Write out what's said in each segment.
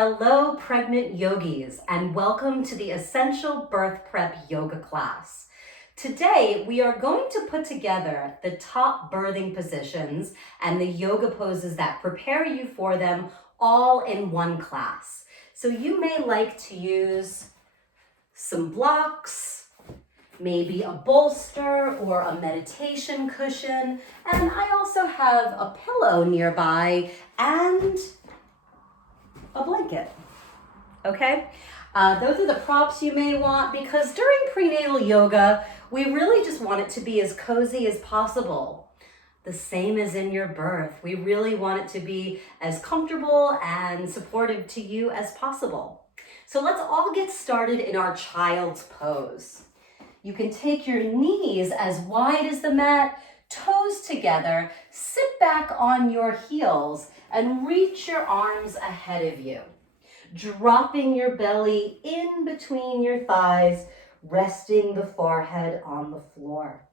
Hello, pregnant yogis, and welcome to the Essential Birth Prep Yoga class. Today, we are going to put together the top birthing positions and the yoga poses that prepare you for them all in one class. So you may like to use some blocks, maybe a bolster or a meditation cushion, and I also have a pillow nearby and a blanket, okay? Those are the props you may want because during prenatal yoga, we really just want it to be as cozy as possible. The same as in your birth. We really want it to be as comfortable and supportive to you as possible. So let's all get started in our child's pose. You can take your knees as wide as the mat, toes together, sit back on your heels, and reach your arms ahead of you. Dropping your belly in between your thighs, resting the forehead on the floor.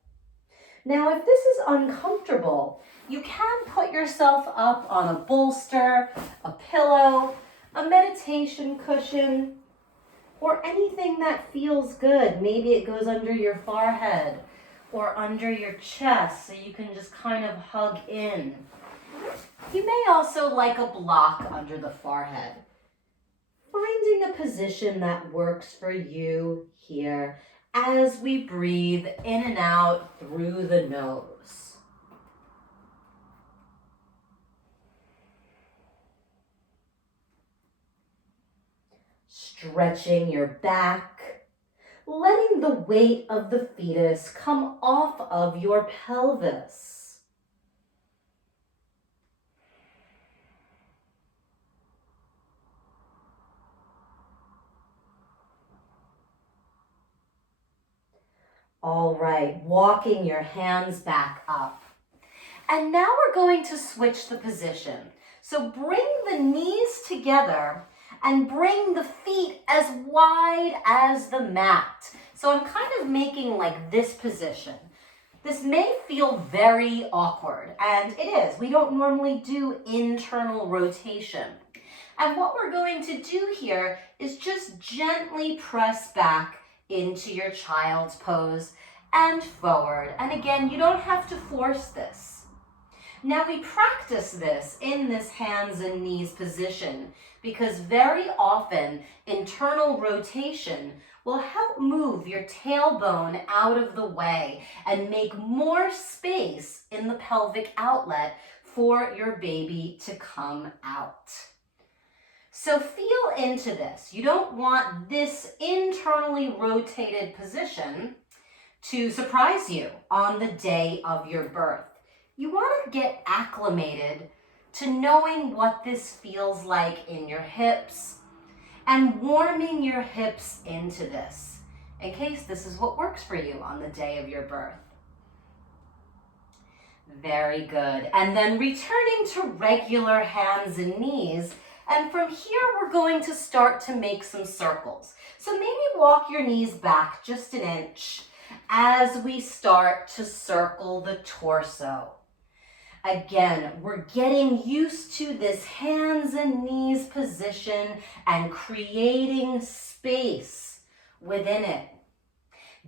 Now, if this is uncomfortable, you can put yourself up on a bolster, a pillow, a meditation cushion, or anything that feels good. Maybe it goes under your forehead or under your chest so you can just kind of hug in. You may also like a block under the forehead. Finding a position that works for you here as we breathe in and out through the nose. Stretching your back, letting the weight of the fetus come off of your pelvis. All right, walking your hands back up. And now we're going to switch the position. So bring the knees together and bring the feet as wide as the mat. So I'm kind of making like this position. This may feel very awkward, and it is. We don't normally do internal rotation. And what we're going to do here is just gently press back into your child's pose and forward. And again, you don't have to force this. Now we practice this in this hands and knees position because very often internal rotation will help move your tailbone out of the way and make more space in the pelvic outlet for your baby to come out. So feel into this. You don't want this internally rotated position to surprise you on the day of your birth. You want to get acclimated to knowing what this feels like in your hips and warming your hips into this in case this is what works for you on the day of your birth. Very good. And then returning to regular hands and knees. And from here, we're going to start to make some circles. So maybe walk your knees back just an inch as we start to circle the torso. Again, we're getting used to this hands and knees position and creating space within it.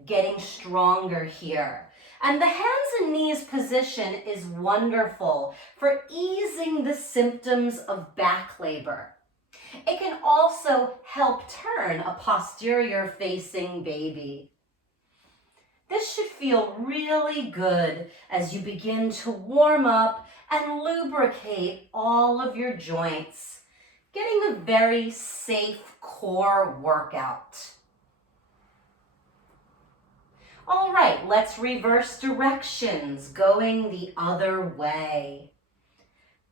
Getting stronger here. And the hands and knees position is wonderful for easing the symptoms of back labor. It can also help turn a posterior facing baby. This should feel really good as you begin to warm up and lubricate all of your joints, getting a very safe core workout. All right, let's reverse directions, going the other way.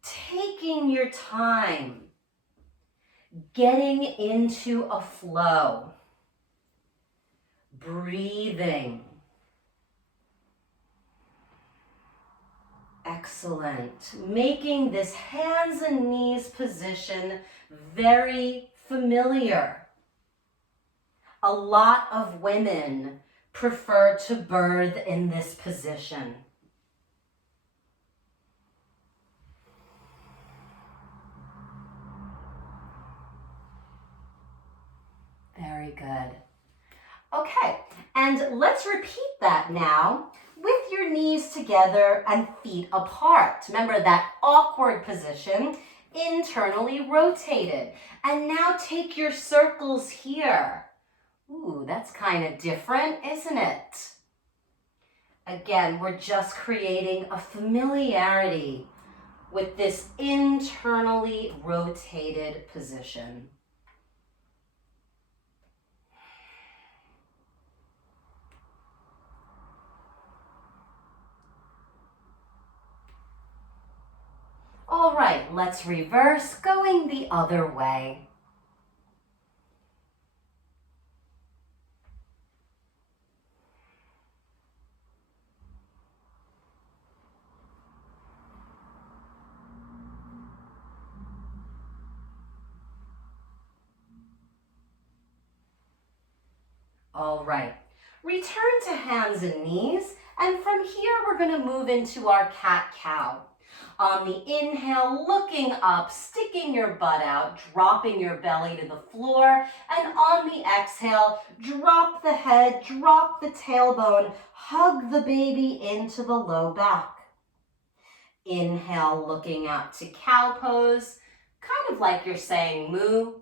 Taking your time, getting into a flow, breathing. Excellent. Making this hands and knees position very familiar. A lot of women prefer to birth in this position. Very good. Okay, and let's repeat that now with your knees together and feet apart. Remember that awkward position, internally rotated. And now take your circles here. Ooh, that's kind of different, isn't it? Again, we're just creating a familiarity with this internally rotated position. All right, let's reverse, going the other way. All right, return to hands and knees, and from here we're going to move into our cat-cow. On the inhale, looking up, sticking your butt out, dropping your belly to the floor, and on the exhale, drop the head, drop the tailbone, hug the baby into the low back. Inhale, looking up to cow pose, kind of like you're saying moo,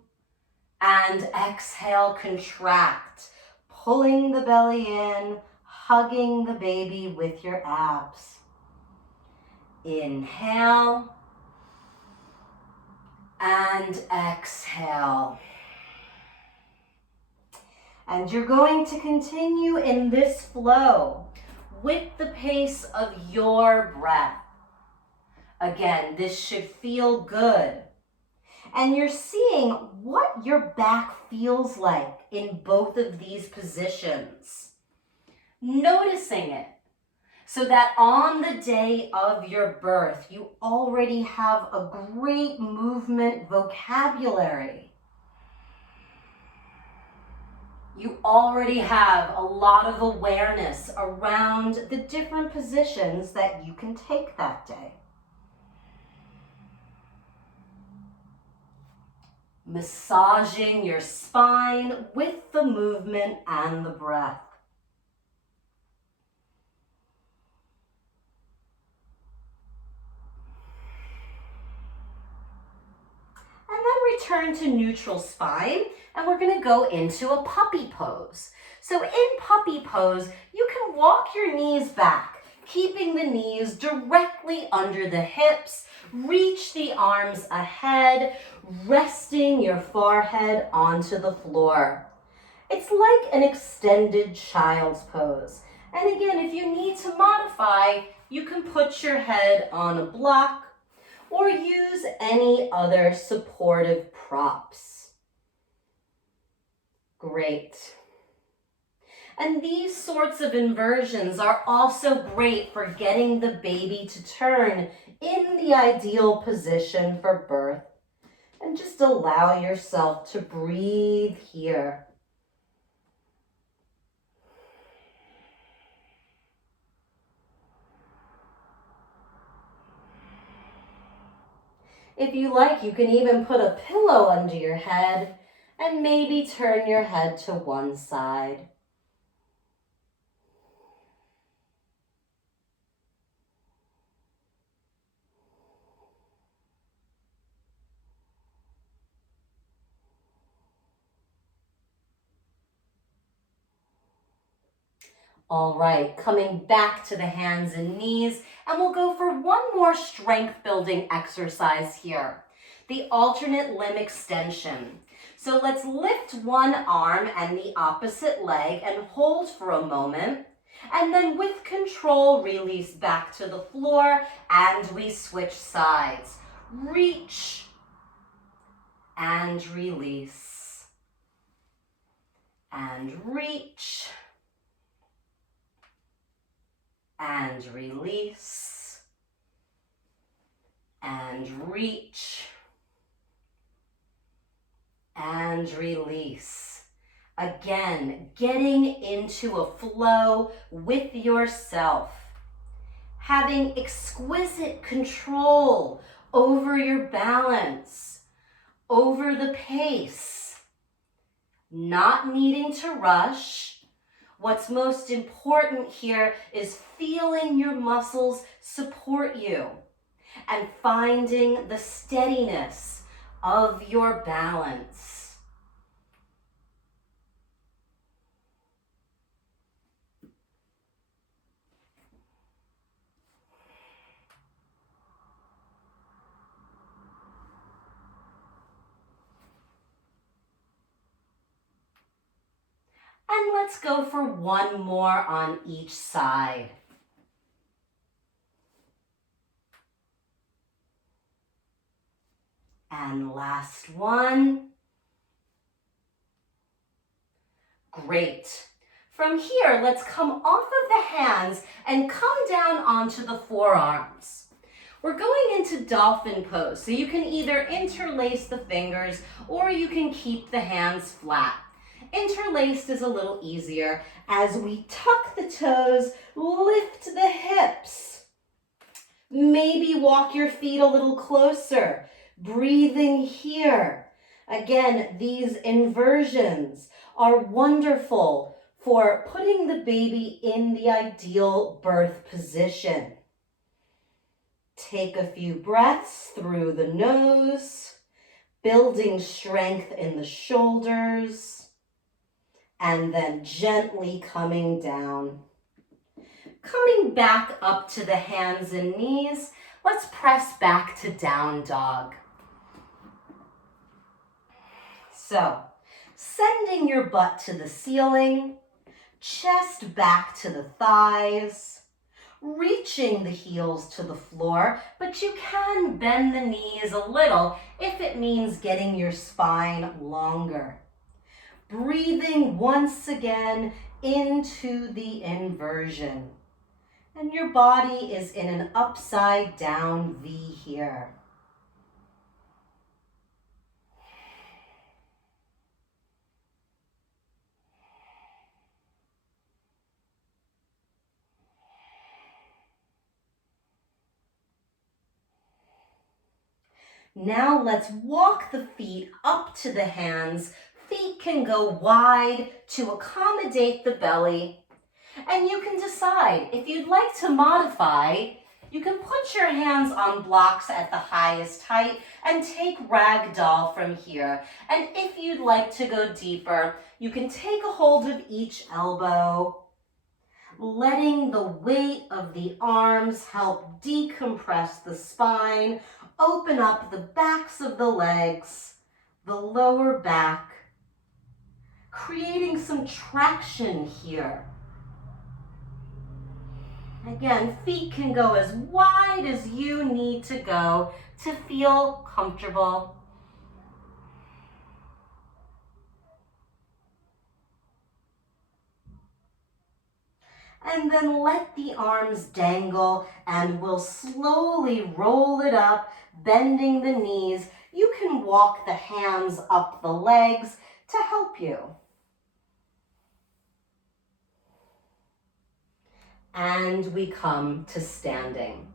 and exhale, contract. Pulling the belly in, hugging the baby with your abs. Inhale and exhale. And you're going to continue in this flow with the pace of your breath. Again, this should feel good. And you're seeing what your back feels like in both of these positions. Noticing it so that on the day of your birth, you already have a great movement vocabulary. You already have a lot of awareness around the different positions that you can take that day. Massaging your spine with the movement and the breath. And then return to neutral spine, and we're going to go into a puppy pose. So in puppy pose, you can walk your knees back, keeping the knees directly under the hips. Reach the arms ahead, resting your forehead onto the floor. It's like an extended child's pose. And again, if you need to modify, you can put your head on a block or use any other supportive props. Great. And these sorts of inversions are also great for getting the baby to turn in the ideal position for birth. And just allow yourself to breathe here. If you like, you can even put a pillow under your head and maybe turn your head to one side. All right, coming back to the hands and knees, and we'll go for one more strength building exercise here, the alternate limb extension. So let's lift one arm and the opposite leg and hold for a moment, and then with control, release back to the floor, and we switch sides. Reach and release, and reach, and release, and reach, and release. Again, getting into a flow with yourself, having exquisite control over your balance, over the pace, not needing to rush. What's most important here is feeling your muscles support you and finding the steadiness of your balance. And let's go for one more on each side. And last one. Great. From here, let's come off of the hands and come down onto the forearms. We're going into Dolphin pose, so you can either interlace the fingers or you can keep the hands flat. Interlaced is a little easier as we tuck the toes, lift the hips. Maybe walk your feet a little closer, breathing here. Again, these inversions are wonderful for putting the baby in the ideal birth position. Take a few breaths through the nose, building strength in the shoulders, and then gently coming down. Coming back up to the hands and knees, let's press back to down dog. So, sending your butt to the ceiling, chest back to the thighs, reaching the heels to the floor, but you can bend the knees a little if it means getting your spine longer. Breathing once again into the inversion. And your body is in an upside down V here. Now let's walk the feet up to the hands. Feet can go wide to accommodate the belly. And you can decide if you'd like to modify, you can put your hands on blocks at the highest height and take Ragdoll from here. And if you'd like to go deeper, you can take a hold of each elbow, letting the weight of the arms help decompress the spine, open up the backs of the legs, the lower back, creating some traction here. Again, feet can go as wide as you need to go to feel comfortable. And then let the arms dangle and we'll slowly roll it up, bending the knees. You can walk the hands up the legs to help you. And we come to standing.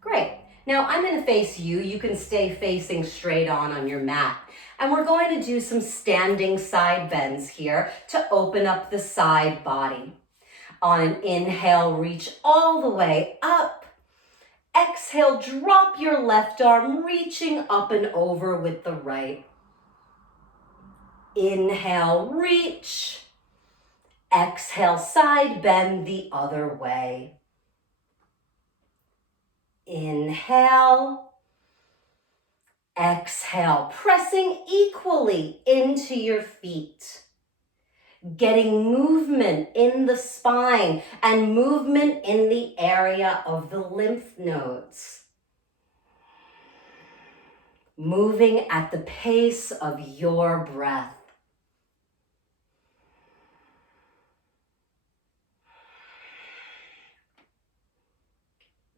Great. Now I'm going to face you. You can stay facing straight on your mat. And we're going to do some standing side bends here to open up the side body. On an inhale, reach all the way up. Exhale, drop your left arm, reaching up and over with the right. Inhale, reach. Exhale, side bend the other way. Inhale. Exhale, pressing equally into your feet. Getting movement in the spine and movement in the area of the lymph nodes. Moving at the pace of your breath.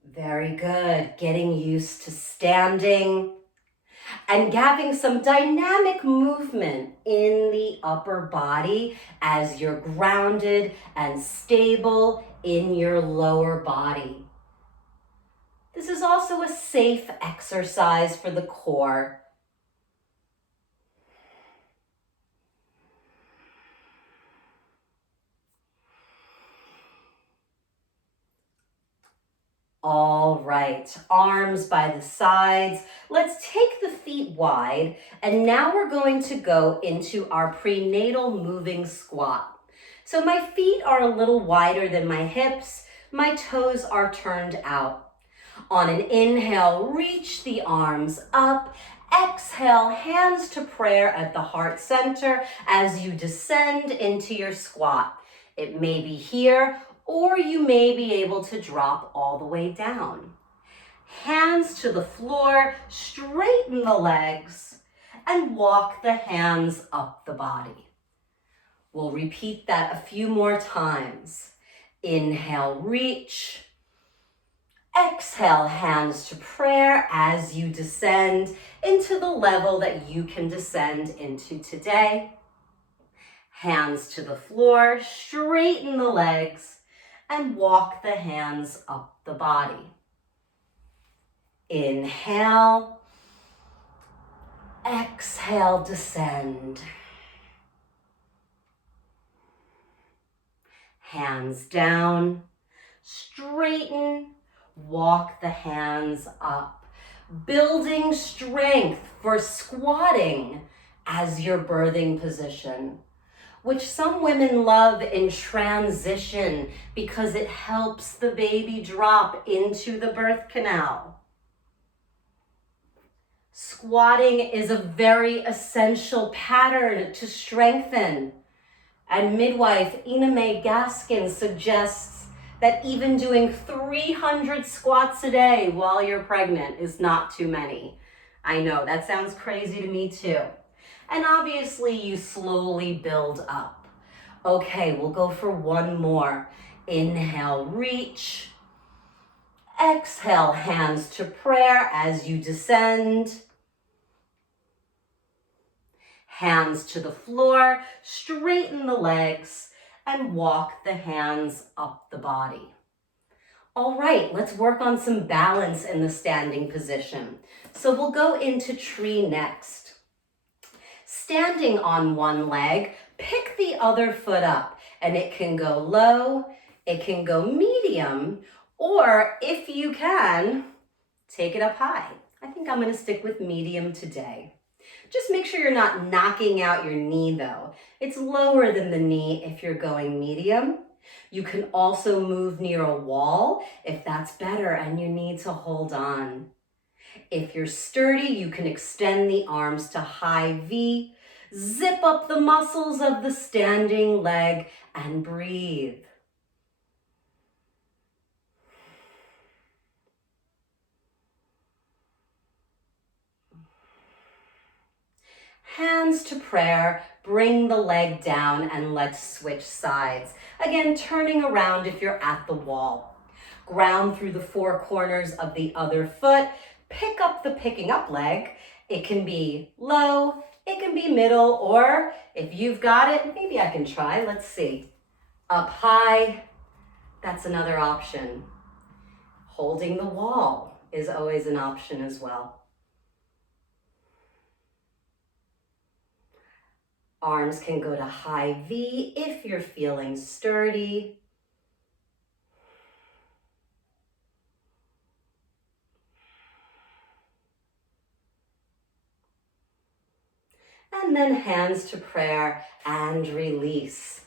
Very good. Getting used to standing and having some dynamic movement in the upper body as you're grounded and stable in your lower body. This is also a safe exercise for the core. All right, arms by the sides. Let's take the feet wide, and now we're going to go into our prenatal moving squat. So my feet are a little wider than my hips. My toes are turned out. On an inhale, reach the arms up. Exhale, hands to prayer at the heart center as you descend into your squat. It may be here, or you may be able to drop all the way down. Hands to the floor, straighten the legs, and walk the hands up the body. We'll repeat that a few more times. Inhale, reach. Exhale, hands to prayer as you descend into the level that you can descend into today. Hands to the floor, straighten the legs, and walk the hands up the body. Inhale, exhale, descend. Hands down, straighten, walk the hands up. Building strength for squatting as your birthing position, which some women love in transition because it helps the baby drop into the birth canal. Squatting is a very essential pattern to strengthen, and midwife Ina Mae Gaskin suggests that even doing 300 squats a day while you're pregnant is not too many. I know, that sounds crazy to me too. And obviously you slowly build up. Okay, we'll go for one more. Inhale, reach. Exhale, hands to prayer as you descend. Hands to the floor, straighten the legs, and walk the hands up the body. All right, let's work on some balance in the standing position. So we'll go into tree next. Standing on one leg, pick the other foot up, and it can go low, it can go medium, or if you can, take it up high. I think I'm going to stick with medium today. Just make sure you're not knocking out your knee though. It's lower than the knee if you're going medium. You can also move near a wall if that's better and you need to hold on. If you're sturdy, you can extend the arms to high V, zip up the muscles of the standing leg, and breathe. Hands to prayer, bring the leg down, and let's switch sides. Again, turning around if you're at the wall. Ground through the four corners of the other foot. Pick up the picking up leg. It can be low, it can be middle, or if you've got it, maybe I can try. Let's see. Up high, that's another option. Holding the wall is always an option as well. Arms can go to high V if you're feeling sturdy. And then hands to prayer and release.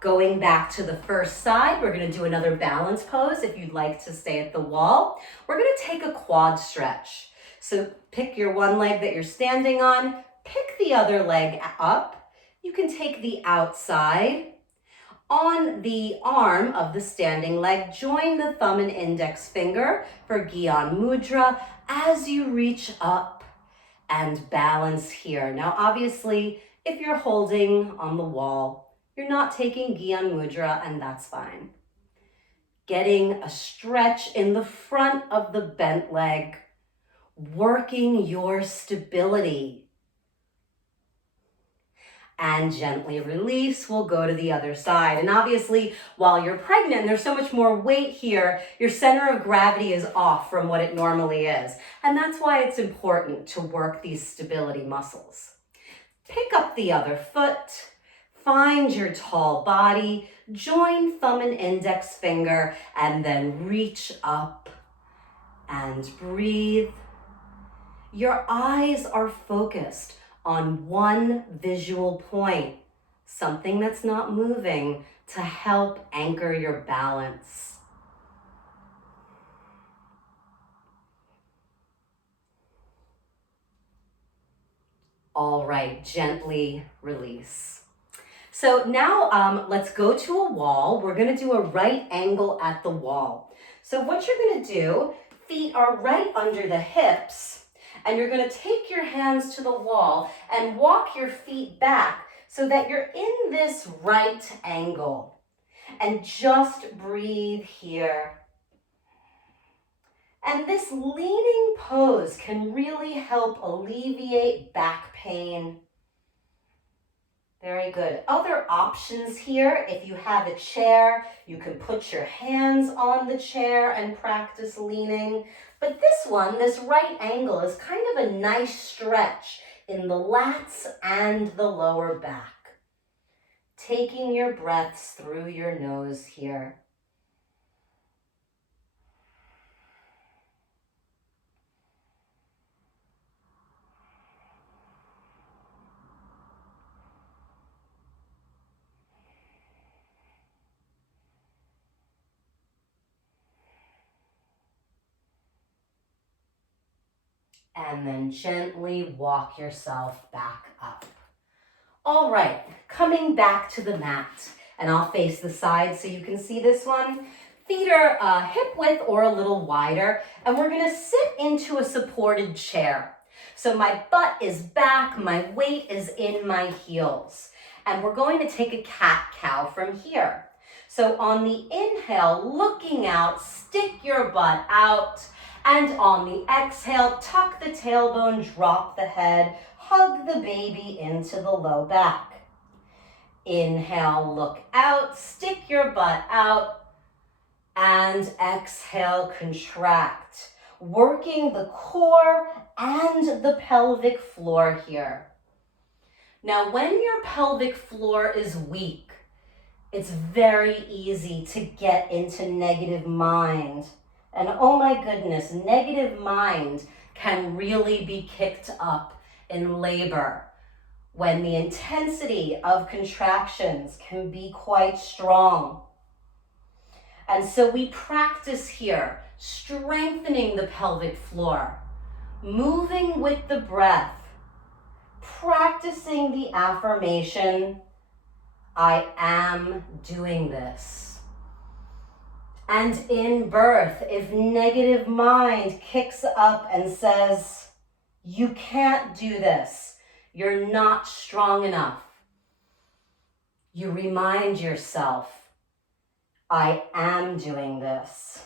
Going back to the first side, we're going to do another balance pose if you'd like to stay at the wall. We're going to take a quad stretch. So pick your one leg that you're standing on, pick the other leg up. You can take the outside. On the arm of the standing leg, join the thumb and index finger for Gyan Mudra as you reach up and balance here. Now, obviously, if you're holding on the wall, you're not taking Gyan Mudra, and that's fine. Getting a stretch in the front of the bent leg, working your stability. And gently release, we'll go to the other side. And obviously, while you're pregnant, there's so much more weight here, your center of gravity is off from what it normally is. And that's why it's important to work these stability muscles. Pick up the other foot, find your tall body, join thumb and index finger, and then reach up and breathe. Your eyes are focused on one visual point, something that's not moving, to help anchor your balance. All right, gently release. So now let's go to a wall. We're gonna do a right angle at the wall. So what you're gonna do, feet are right under the hips, and you're gonna take your hands to the wall and walk your feet back so that you're in this right angle. And just breathe here. And this leaning pose can really help alleviate back pain. Very good. Other options here, if you have a chair, you can put your hands on the chair and practice leaning. But this one, this right angle, is kind of a nice stretch in the lats and the lower back. Taking your breaths through your nose here. And then gently walk yourself back up. All right, coming back to the mat, and I'll face the side so you can see this one. Feet are hip width or a little wider, and we're gonna sit into a supported chair. So my butt is back, my weight is in my heels, and we're going to take a cat-cow from here. So on the inhale, looking out, stick your butt out. And on the exhale, tuck the tailbone, drop the head, hug the baby into the low back. Inhale, look out, stick your butt out, and exhale, contract. Working the core and the pelvic floor here. Now, when your pelvic floor is weak, it's very easy to get into negative mind. And oh my goodness, negative mind can really be kicked up in labor when the intensity of contractions can be quite strong. And so we practice here, strengthening the pelvic floor, moving with the breath, practicing the affirmation, I am doing this. And in birth, if negative mind kicks up and says, you can't do this, you're not strong enough, you remind yourself, I am doing this.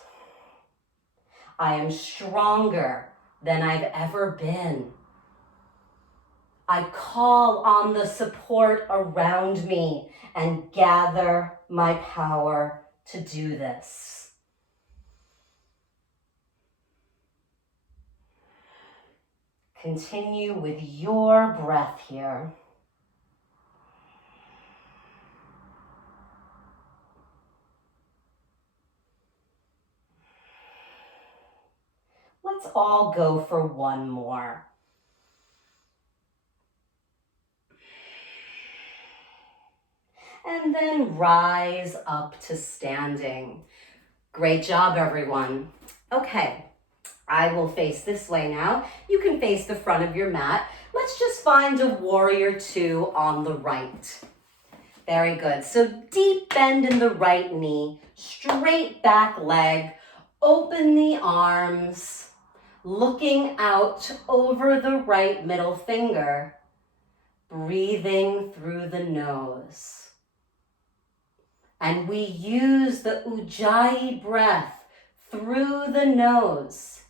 I am stronger than I've ever been. I call on the support around me and gather my power to do this. Continue with your breath here. Let's all go for one more. And then rise up to standing. Great job, everyone. Okay, I will face this way now. You can face the front of your mat. Let's just find a warrior two on the right. Very good. So deep bend in the right knee, straight back leg, open the arms, looking out over the right middle finger, breathing through the nose. And we use the Ujjayi breath through the nose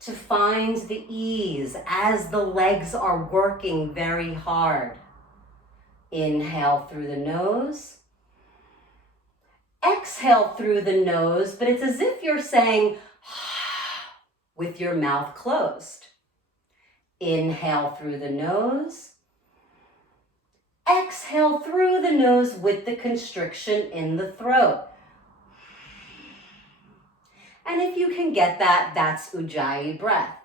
to find the ease as the legs are working very hard. Inhale through the nose. Exhale through the nose, but it's as if you're saying with your mouth closed. Inhale through the nose. Exhale through the nose with the constriction in the throat. And if you can get that, that's Ujjayi breath.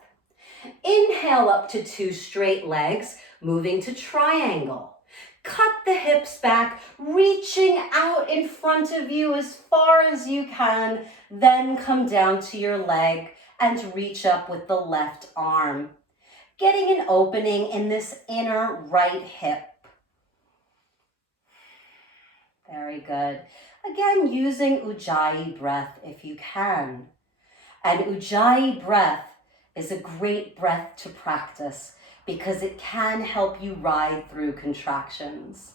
Inhale up to 2 straight legs, moving to triangle. Cut the hips back, reaching out in front of you as far as you can, then come down to your leg and reach up with the left arm, getting an opening in this inner right hip. Very good. Again, using Ujjayi breath if you can. And Ujjayi breath is a great breath to practice because it can help you ride through contractions.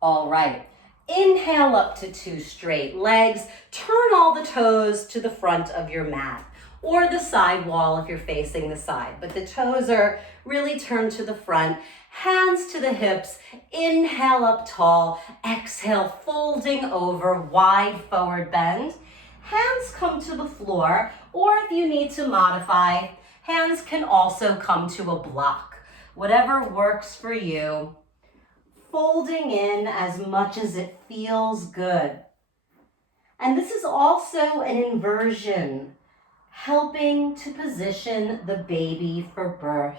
All right, inhale up to 2 straight legs. Turn all the toes to the front of your mat or the side wall if you're facing the side, but the toes are really turned to the front. Hands to the hips, inhale up tall, exhale folding over, wide forward bend. Hands come to the floor, or if you need to modify, hands can also come to a block. Whatever works for you. Folding in as much as it feels good. And this is also an inversion, helping to position the baby for birth.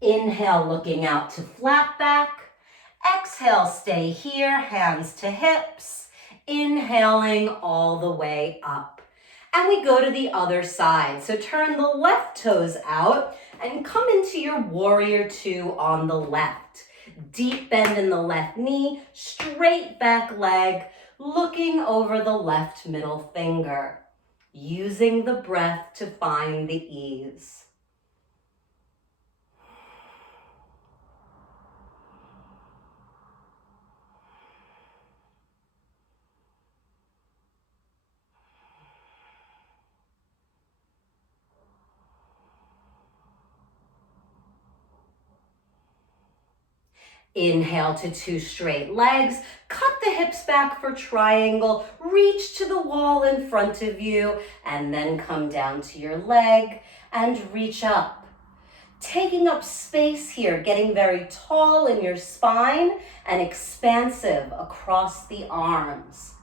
Inhale, looking out to flat back. Exhale, stay here, hands to hips. Inhaling all the way up. And we go to the other side. So turn the left toes out and come into your warrior 2 on the left. Deep bend in the left knee, straight back leg, looking over the left middle finger. Using the breath to find the ease. Inhale to 2 straight legs, cut the hips back for triangle, reach to the wall in front of you, and then come down to your leg and reach up. Taking up space here, getting very tall in your spine and expansive across the arms.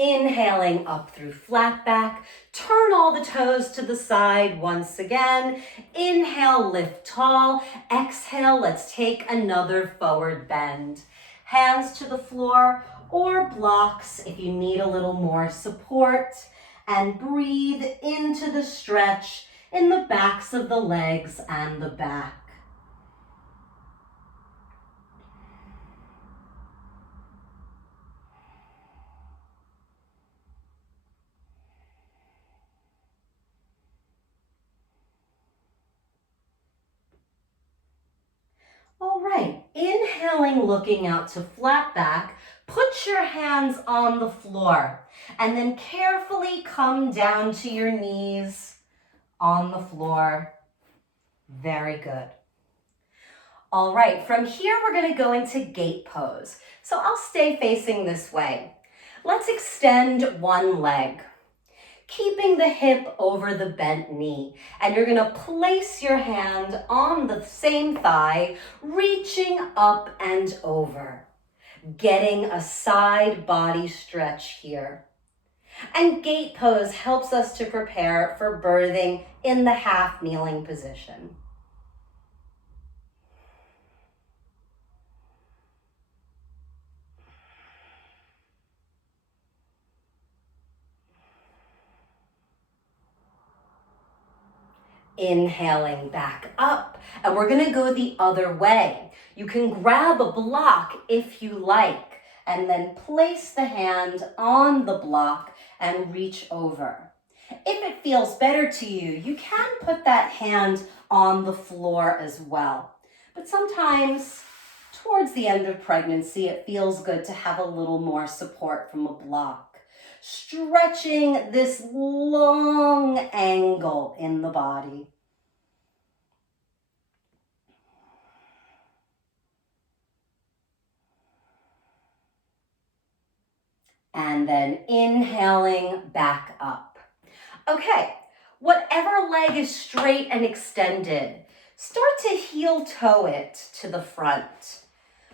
Inhaling up through flat back, turn all the toes to the side once again. Inhale, lift tall. Exhale, let's take another forward bend. Hands to the floor or blocks if you need a little more support. And breathe into the stretch in the backs of the legs and the back. All right, inhaling, looking out to flat back, put your hands on the floor and then carefully come down to your knees on the floor. Very good. All right, from here we're going to go into gate pose. So I'll stay facing this way. Let's extend one leg, keeping the hip over the bent knee. And you're gonna place your hand on the same thigh, reaching up and over, getting a side body stretch here. And gate pose helps us to prepare for birthing in the half kneeling position. Inhaling back up, and we're gonna go the other way. You can grab a block if you like, and then place the hand on the block and reach over. If it feels better to you, you can put that hand on the floor as well. But sometimes towards the end of pregnancy, it feels good to have a little more support from a block. Stretching this long angle in the body. And then inhaling back up. Okay, whatever leg is straight and extended, start to heel toe it to the front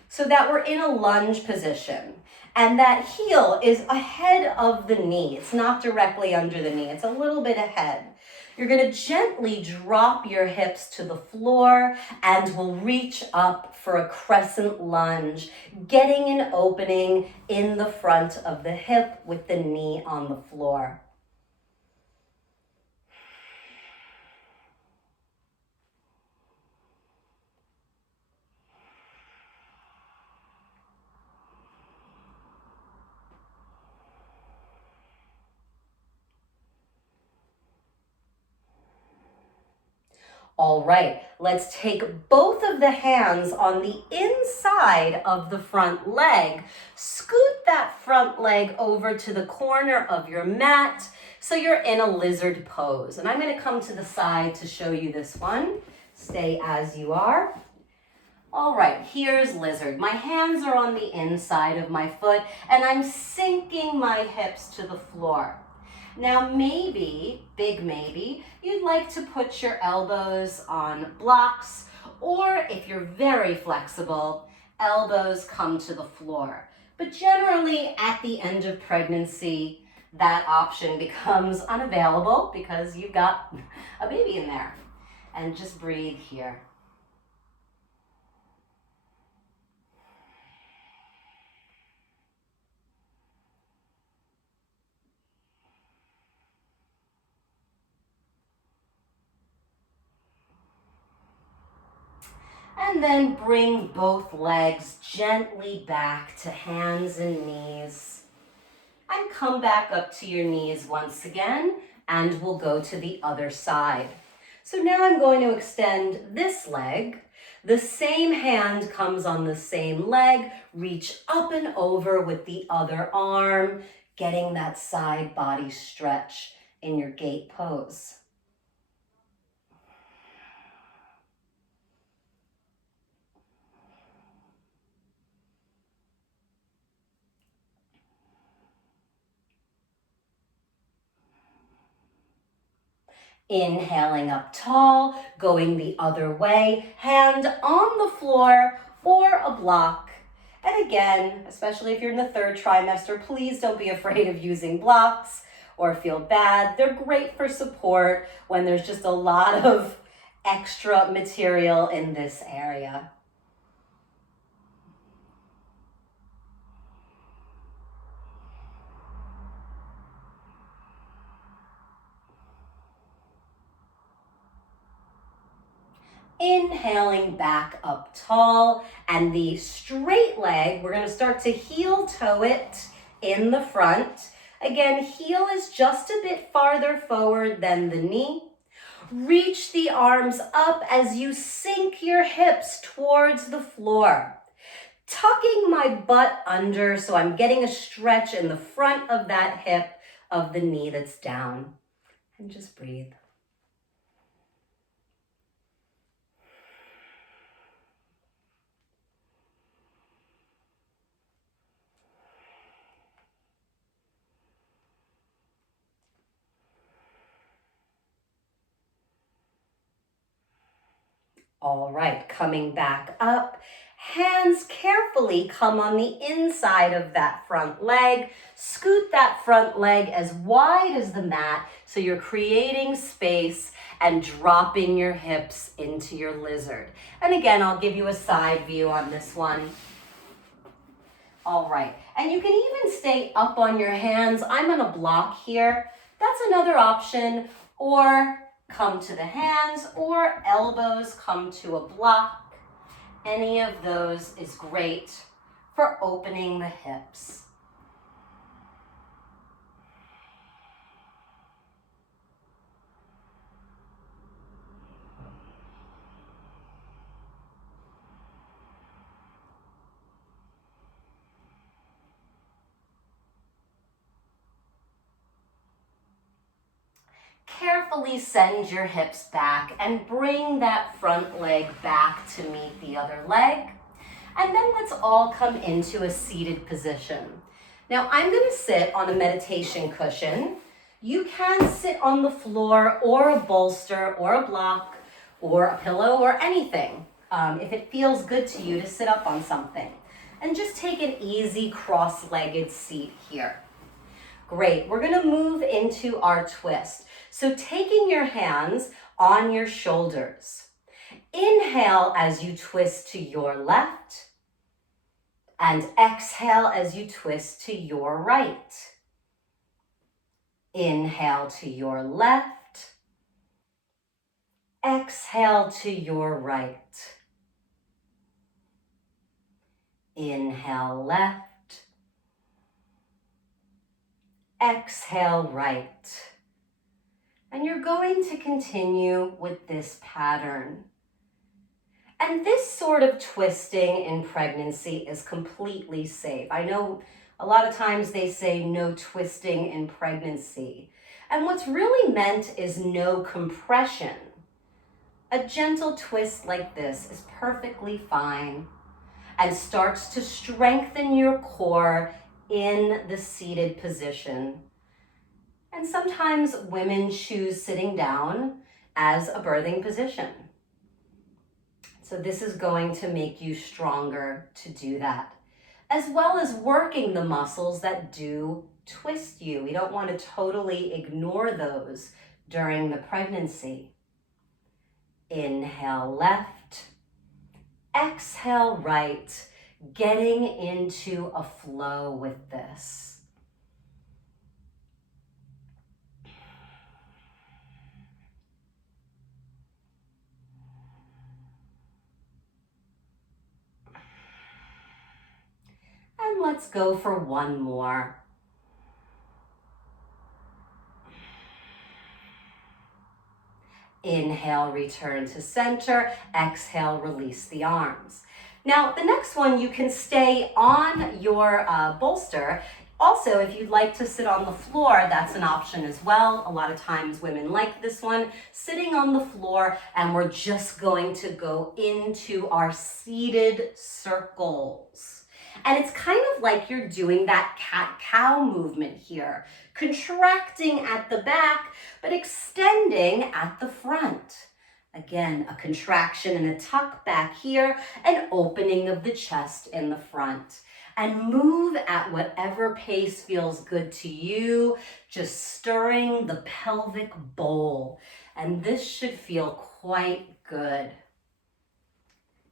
so that we're in a lunge position. And that heel is ahead of the knee. It's not directly under the knee. It's a little bit ahead. You're going to gently drop your hips to the floor and we'll reach up for a crescent lunge, getting an opening in the front of the hip with the knee on the floor. All right, let's take both of the hands on the inside of the front leg. Scoot that front leg over to the corner of your mat so you're in a lizard pose. And I'm going to come to the side to show you this one. Stay as you are. All right, here's lizard. My hands are on the inside of my foot and I'm sinking my hips to the floor. Now maybe, big maybe, you'd like to put your elbows on blocks, or if you're very flexible, elbows come to the floor. But generally at the end of pregnancy, that option becomes unavailable because you've got a baby in there. And just breathe here. And then bring both legs gently back to hands and knees. And come back up to your knees once again, and we'll go to the other side. So now I'm going to extend this leg. The same hand comes on the same leg. Reach up and over with the other arm, getting that side body stretch in your gate pose. Inhaling up tall, going the other way, hand on the floor or a block. And again, especially if you're in the third trimester, please don't be afraid of using blocks or feel bad. They're great for support when there's just a lot of extra material in this area. Inhaling back up tall, and the straight leg, we're going to start to heel toe it in the front. Again, heel is just a bit farther forward than the knee. Reach the arms up as you sink your hips towards the floor. Tucking my butt under so I'm getting a stretch in the front of that hip of the knee that's down. And just breathe. All right, coming back up. Hands carefully come on the inside of that front leg. Scoot that front leg as wide as the mat so you're creating space and dropping your hips into your lizard. And again, I'll give you a side view on this one. All right, and you can even stay up on your hands. I'm on a block here. That's another option. Or come to the hands, or elbows come to a block. Any of those is great for opening the hips. carefully send your hips back and bring that front leg back to meet the other leg. And then let's all come into a seated position. Now I'm going to sit on a meditation cushion. You can sit on the floor or a bolster or a block or a pillow or anything if it feels good to you to sit up on something. And just take an easy cross-legged seat here. Great, we're gonna move into our twist. So taking your hands on your shoulders. Inhale as you twist to your left, and exhale as you twist to your right. Inhale to your left, exhale to your right. Inhale left, exhale right. And you're going to continue with this pattern. And this sort of twisting in pregnancy is completely safe. I know a lot of times they say no twisting in pregnancy. And what's really meant is no compression. A gentle twist like this is perfectly fine and starts to strengthen your core in the seated position. And sometimes women choose sitting down as a birthing position. So this is going to make you stronger to do that, as well as working the muscles that do twist you. We don't want to totally ignore those during the pregnancy. Inhale left, exhale right, getting into a flow with this. And let's go for one more. Inhale, return to center. Exhale, release the arms. Now, the next one, you can stay on your bolster. Also, if you'd like to sit on the floor, that's an option as well. A lot of times women like this one, sitting on the floor, and we're just going to go into our seated circles. And it's kind of like you're doing that cat-cow movement here, contracting at the back, but extending at the front. Again, a contraction and a tuck back here, an opening of the chest in the front. And move at whatever pace feels good to you, just stirring the pelvic bowl. And this should feel quite good.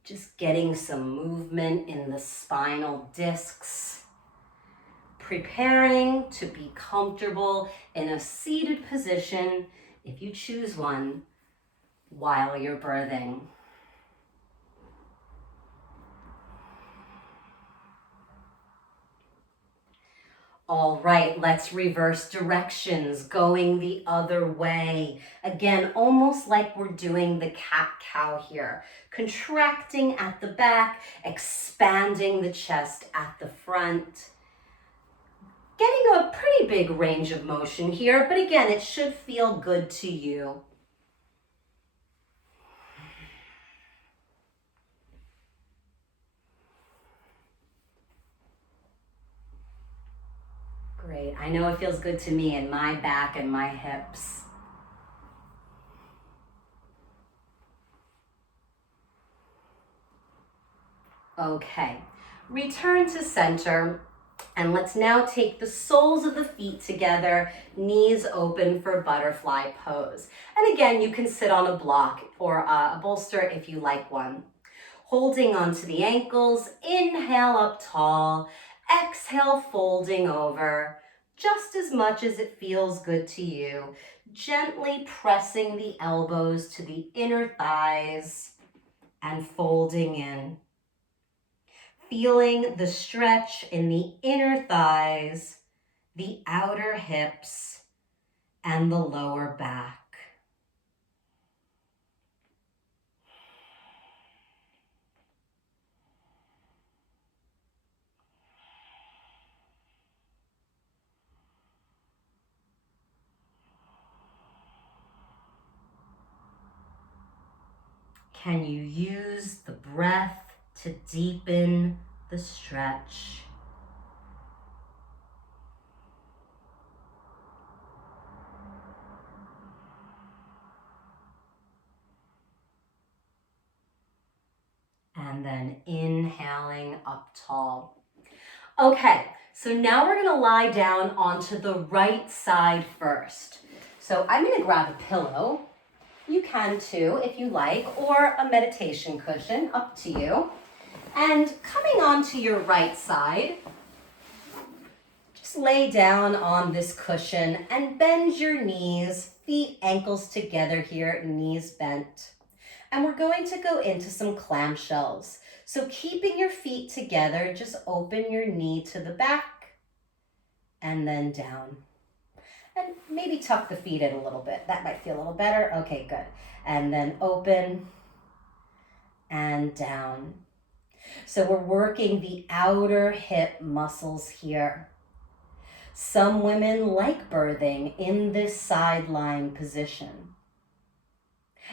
Just getting some movement in the spinal discs. Preparing to be comfortable in a seated position, if you choose one, while you're birthing. All right, let's reverse directions, going the other way. Again, almost like we're doing the cat-cow here. Contracting at the back, expanding the chest at the front. Getting a pretty big range of motion here, but again, it should feel good to you. Great. I know it feels good to me in my back and my hips. Okay, return to center, and let's now take the soles of the feet together, knees open for butterfly pose. And again, you can sit on a block or a bolster if you like one. Holding onto the ankles, inhale up tall, exhale folding over, just as much as it feels good to you. Gently pressing the elbows to the inner thighs and folding in. Feeling the stretch in the inner thighs, the outer hips, and the lower back. Can you use the breath to deepen the stretch? And then inhaling up tall. Okay, so now we're gonna lie down onto the right side first. So I'm gonna grab a pillow. You can too, if you like, or a meditation cushion, up to you. And coming onto your right side, just lay down on this cushion and bend your knees, feet, ankles together here, knees bent. And we're going to go into some clamshells. So keeping your feet together, just open your knee to the back and then down. And maybe tuck the feet in a little bit. That might feel a little better. Okay, good. And then open and down. So we're working the outer hip muscles here. Some women like birthing in this side lying position.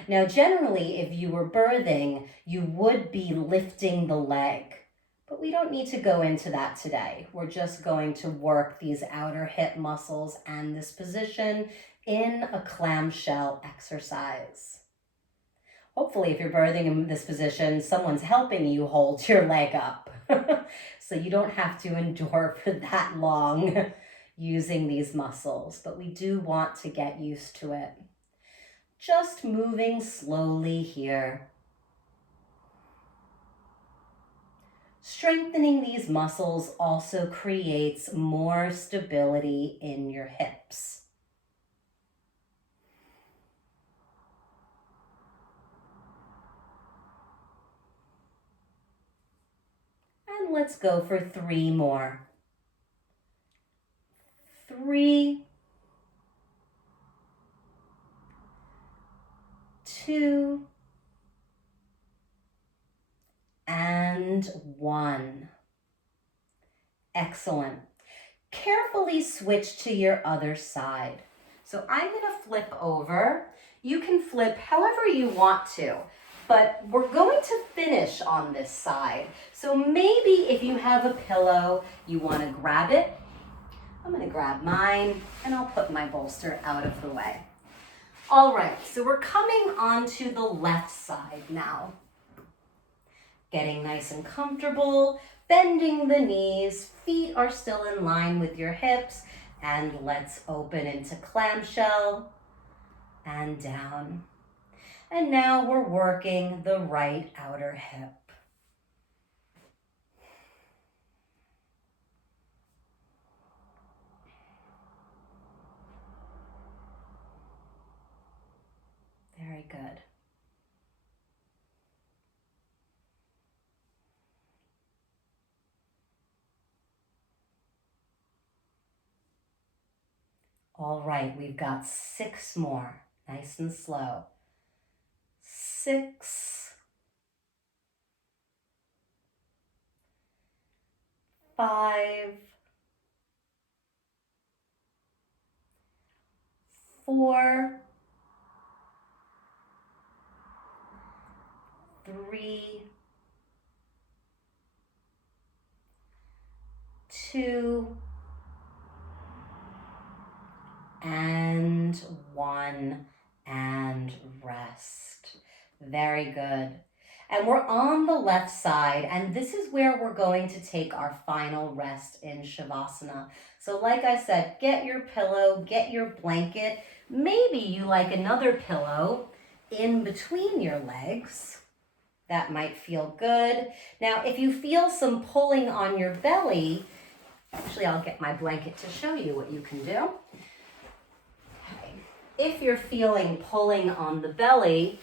Now, generally, if you were birthing, you would be lifting the leg, but we don't need to go into that today. We're just going to work these outer hip muscles and this position in a clamshell exercise. Hopefully, if you're birthing in this position, someone's helping you hold your leg up. So you don't have to endure for that long using these muscles, but we do want to get used to it. Just moving slowly here. Strengthening these muscles also creates more stability in your hips. And let's go for 3 more. 3, 2, and 1. Excellent. Carefully switch to your other side. So I'm going to flip over. You can flip however you want to, but we're going to finish on this side. So maybe if you have a pillow, you want to grab it. I'm going to grab mine and I'll put my bolster out of the way. All right, so we're coming onto the left side now. Getting nice and comfortable, bending the knees, feet are still in line with your hips, and let's open into clamshell and down. And now we're working the right outer hip. Very good. All right, we've got 6 more, nice and slow. 6, 5, 4, 3, 2, and 1, and rest. Very good. And we're on the left side, and this is where we're going to take our final rest in Savasana. So like I said, get your pillow, get your blanket. Maybe you like another pillow in between your legs. That might feel good. Now, if you feel some pulling on your belly, actually, I'll get my blanket to show you what you can do. If you're feeling pulling on the belly,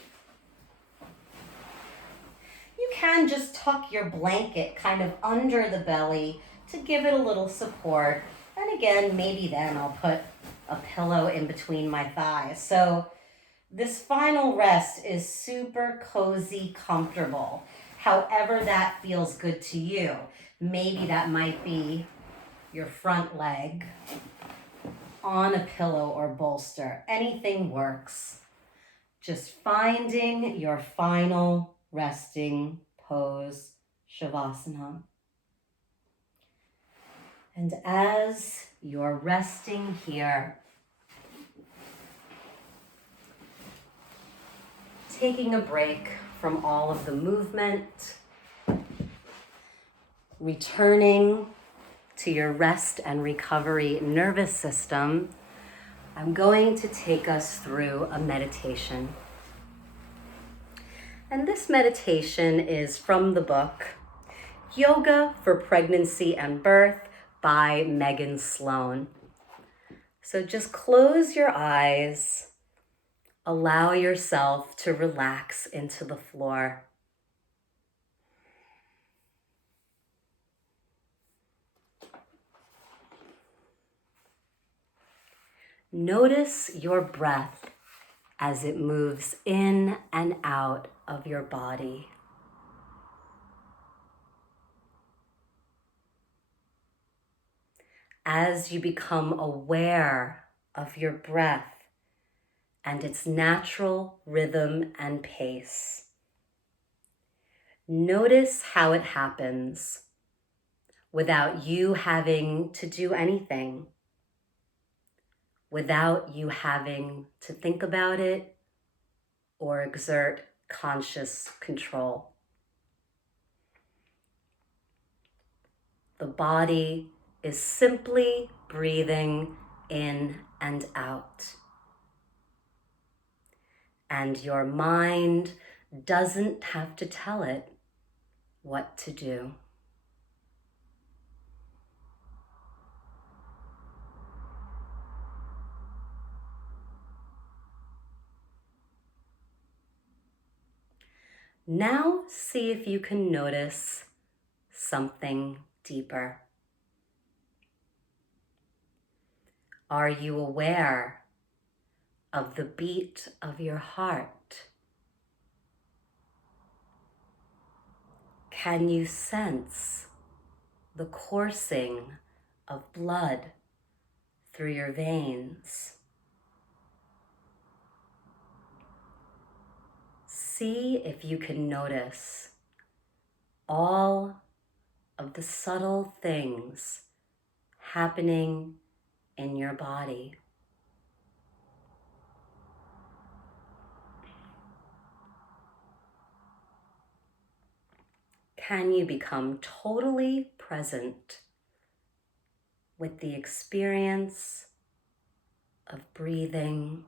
you can just tuck your blanket kind of under the belly to give it a little support. And again, maybe then I'll put a pillow in between my thighs. So this final rest is super cozy, comfortable. However that feels good to you. Maybe that might be your front leg on a pillow or bolster. Anything works. Just finding your final resting pose, Savasana. And as you're resting here, taking a break from all of the movement, returning to your rest and recovery nervous system, I'm going to take us through a meditation. And this meditation is from the book Yoga for Pregnancy and Birth by Megan Sloan. So just close your eyes, allow yourself to relax into the floor. Notice your breath as it moves in and out of your body. As you become aware of your breath and its natural rhythm and pace, notice how it happens without you having to do anything, without you having to think about it or exert conscious control. The body is simply breathing in and out. And your mind doesn't have to tell it what to do. Now see if you can notice something deeper. Are you aware of the beat of your heart? Can you sense the coursing of blood through your veins? See if you can notice all of the subtle things happening in your body. Can you become totally present with the experience of breathing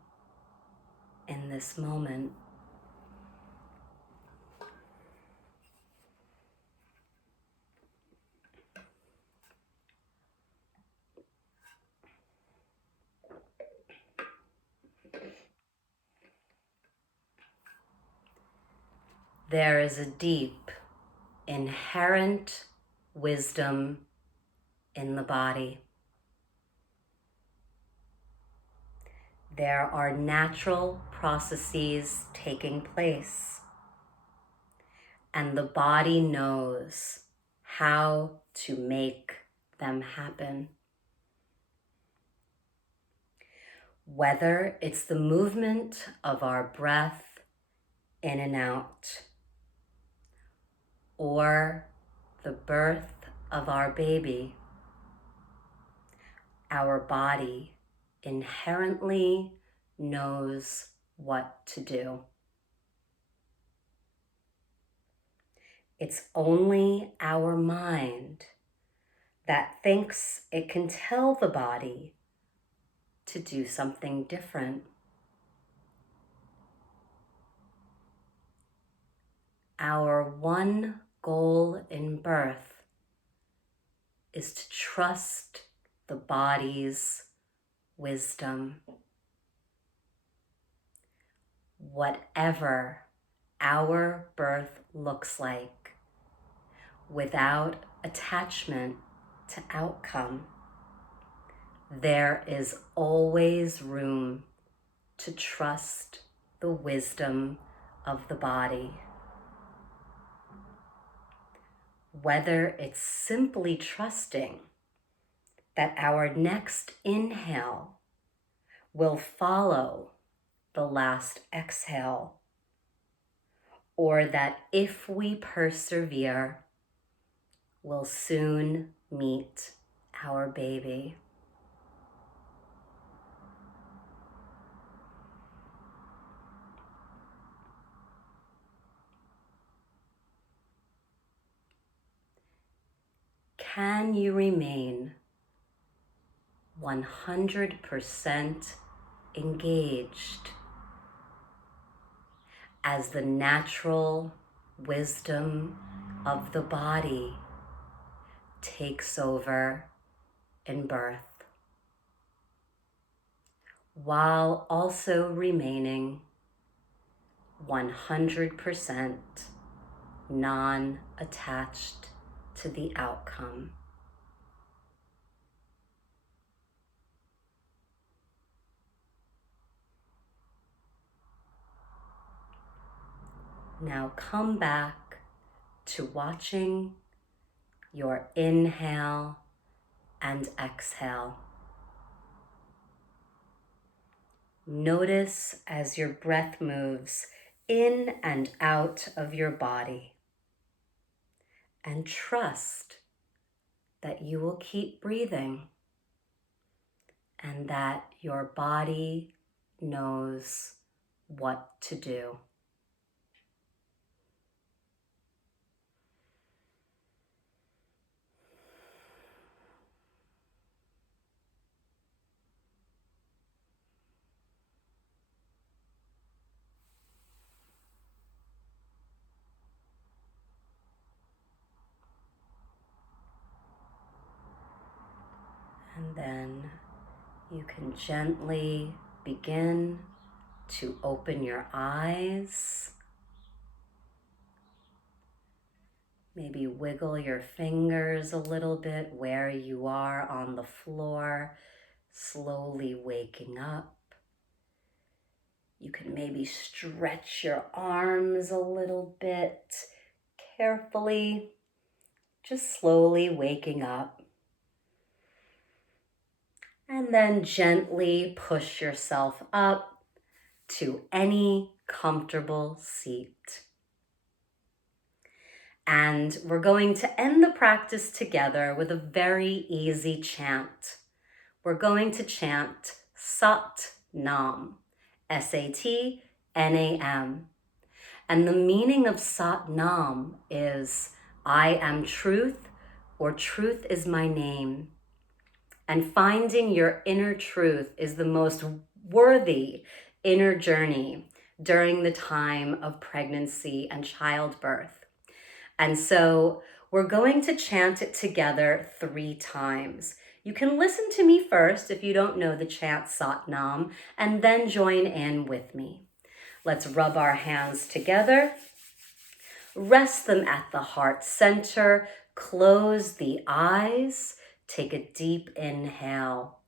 in this moment? There is a deep, inherent wisdom in the body. There are natural processes taking place, and the body knows how to make them happen. Whether it's the movement of our breath in and out, or the birth of our baby, our body inherently knows what to do. It's only our mind that thinks it can tell the body to do something different. Our one goal in birth is to trust the body's wisdom. Whatever our birth looks like, without attachment to outcome, there is always room to trust the wisdom of the body. Whether it's simply trusting that our next inhale will follow the last exhale, or that if we persevere, we'll soon meet our baby. Can you remain 100% engaged as the natural wisdom of the body takes over in birth, while also remaining 100% non-attached to the outcome? Now come back to watching your inhale and exhale. Notice as your breath moves in and out of your body, and trust that you will keep breathing and that your body knows what to do. And then you can gently begin to open your eyes. Maybe wiggle your fingers a little bit where you are on the floor, slowly waking up. You can maybe stretch your arms a little bit carefully, just slowly waking up. And then gently push yourself up to any comfortable seat. And we're going to end the practice together with a very easy chant. We're going to chant Sat Nam, S-A-T-N-A-M. And the meaning of Sat Nam is, I am truth, or truth is my name. And finding your inner truth is the most worthy inner journey during the time of pregnancy and childbirth. And so we're going to chant it together 3 times. You can listen to me first if you don't know the chant Sat Nam, and then join in with me. Let's rub our hands together. Rest them at the heart center. Close the eyes. Take a deep inhale.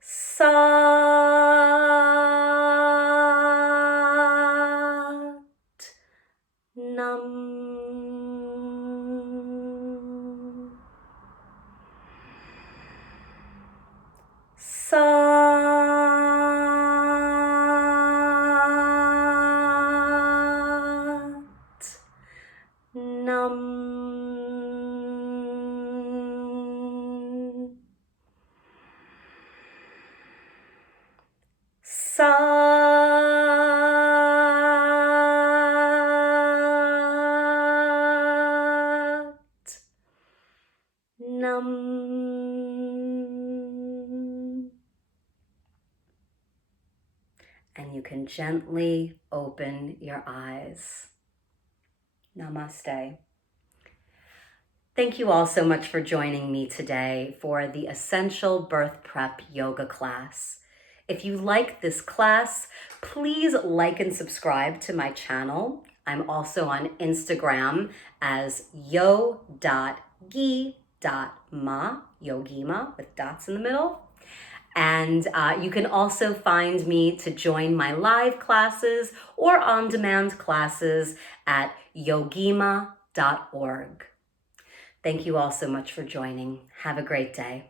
Sat Nam. Sat Nam. Sat Nam. And you can gently open your eyes. Namaste. Thank you all so much for joining me today for the Essential Birth Prep Yoga class. If you like this class, please like and subscribe to my channel. I'm also on Instagram as yo.gi.ma, yogima with dots in the middle. And you can also find me to join my live classes or on-demand classes at yogima.org. Thank you all so much for joining. Have a great day.